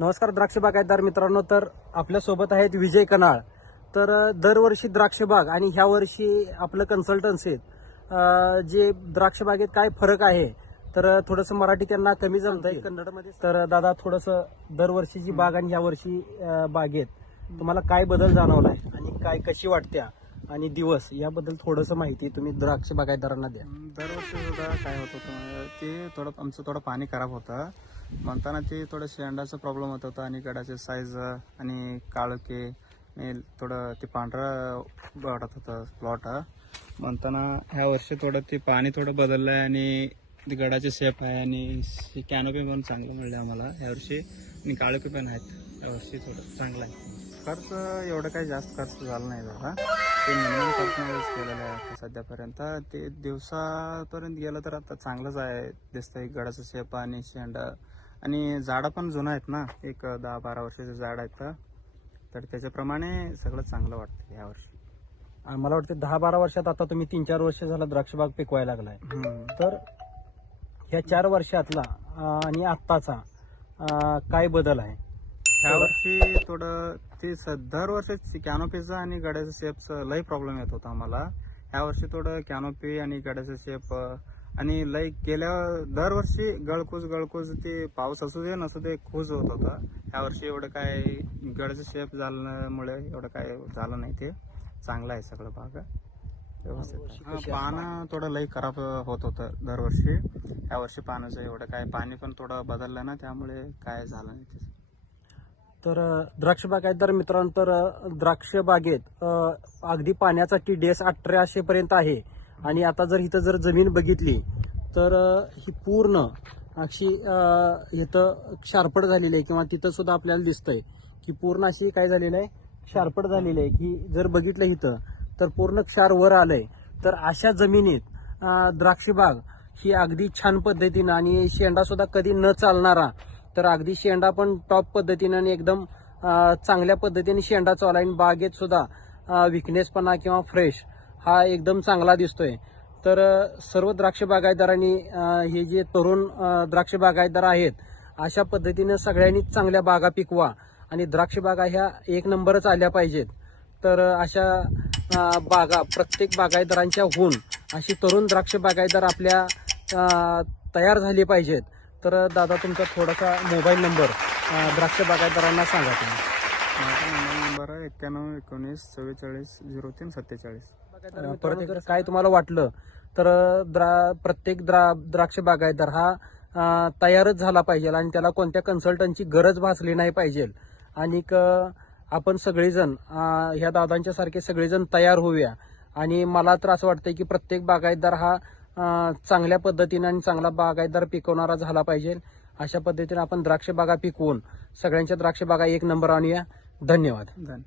नमस्कार द्राक्ष बागायतदार मित्रांनो. तर आपल्यासोबत आहेत विजय कनाळ. तर दरवर्षी द्राक्ष बाग आणि ह्या वर्षी आपलं कन्सल्टन्सीत जे द्राक्ष बागेत काय फरक आहे? तर थोडंसं मराठी त्यांना कमी जमतंय. कन्नडमध्ये तर दादा थोडंसं दरवर्षीची बाग आणि ह्या वर्षी बागेत तुम्हाला काय बदल जाणवलाय आणि काय कशी वाटत्या आणि दिवस याबद्दल थोडंसं माहिती तुम्ही द्राक्ष बागायतदारांना द्या. दरवर्षी सुद्धा काय होत होतं ते थोडं आमचं थोडं पाणी खराब होतं. म्हणताना ते थोडं शेंडाचा प्रॉब्लेम होत होता आणि गडाचे साईज आणि काळके आणि थोडं ते पांढरं वाटत होतं प्लॉट म्हणताना ह्या वर्षी थोडं ते पाणी थोडं बदललं आहे आणि ते गडाचे शेप आहे आणि कॅनोपी पण चांगलं मिळलं आम्हाला यावर्षी आणि काळोपी पण आहेत यावर्षी थोडं चांगलं आहे खर्च एवढं काही जास्त खर्च झाला नाही दादा. ते मिनिमम खर्चमध्येच केलेलं आहे आता सध्यापर्यंत. ते दिवसापर्यंत गेलं तर आता चांगलंच आहे. दिसतंय गडाचं शेप आणि शेंडा. आणि झाडं पण जुनं आहेत ना एक दहा बारा वर्षाचे झाड आहेत. तर त्याच्याप्रमाणे सगळं चांगलं वाटतं यावर्षी मला वाटतं दहा बारा वर्षात आता तुम्ही तीन चार वर्ष झालं द्राक्ष बाग पिकवायला लागलाय. तर ह्या चार वर्षातला आणि आत्ताचा काय बदल आहे? ह्या वर्षी थोडं ते स- दरवर्षी कॅनोपीचं आणि गड्याचं शेपचं लई प्रॉब्लेम येत होता आम्हाला. ह्या वर्षी थोडं कॅनोपी आणि गड्याचं शेप आणि लई गेल्या दरवर्षी गळकूज गळकूज ते पाऊस असू दे नसू दे खूज होत होता. ह्या वर्षी एवढं काय गड्याचं शेप झाल्यामुळे एवढं काय झालं नाही ते. चांगलं आहे सगळं व्यवस्थित यावर्षी हा, पानं थोडं लई खराब होत होतं दरवर्षी. ह्या वर्षी पाण्याचं एवढं काय पाणी पण थोडं बदललं ना त्यामुळे काय झालं नाही ते. तर द्राक्ष बागायतदार मित्रांनो तर द्राक्ष बागेत अगदी पाण्याचा टी डी एस अठराशे पर्यंत आहे. आणि आता जर इथं जर जमीन बघितली तर ही पूर्ण अशी इथं शारपड झालेली आहे किंवा तिथं सुद्धा आपल्याला दिसतंय की पूर्ण अशी काय झालेलं आहे? क्षारपट झालेली आहे की जर बघितलं इथं तर पूर्ण क्षार वर आलंय. तर अशा जमिनीत द्राक्षबाग ही अगदी छान पद्धतीनं आणि शेंडा सुद्धा कधी न चालणारा तर अगदी शेंडा पण टॉप पद्धतीनं आणि एकदम चांगल्या पद्धतीने शेंडा चालला आणि बागेत सुद्धा विकनेसपणा किंवा फ्रेश हा एकदम चांगला दिसतोय. तर सर्व द्राक्ष बागायतदारांनी हे जे तरुण द्राक्ष बागायतदार आहेत अशा पद्धतीनं सगळ्यांनी चांगल्या बागा पिकवा आणि द्राक्ष बागा ह्या एक नंबरच आल्या पाहिजेत. तर अशा बागा प्रत्येक बागायतदारांच्या होऊन अशी तरुण द्राक्ष बागायतदार आपल्या तयार झाली पाहिजेत. तर दादा तुमचा थोडासा मोबाईल नंबर द्राक्ष बागायतदारांना सांगा तुम्ही. माझा मोबाईल नंबर आहे एक्क्याण्णव एकोणीस चव्वेचाळीस झिरो तीन सत्तेचाळीस परत एकदा काय तुम्हाला वाटलं तर द्रा प्रत्येक द्रा द्राक्ष बागायतदार हा अं, तयारच झाला पाहिजे आणि त्याला कोणत्या कन्सल्टंटची गरज भासली नाही पाहिजे आणि आपण सगळेजण अं, ह्या दादांच्या सारखे सगळेजण तयार होऊया आणि मला तर असं वाटतंय की प्रत्येक बागायतदार हा अं, चांगल्या पद्धतीने आणि चांगला बागायतदार पिकवणारा झाला पाहिजे अशा पद्धतीने आपण द्राक्ष बागा पिकवून सगळ्यांच्या द्राक्ष बागा एक नंबर आणूया धन्यवाद धन्यवाद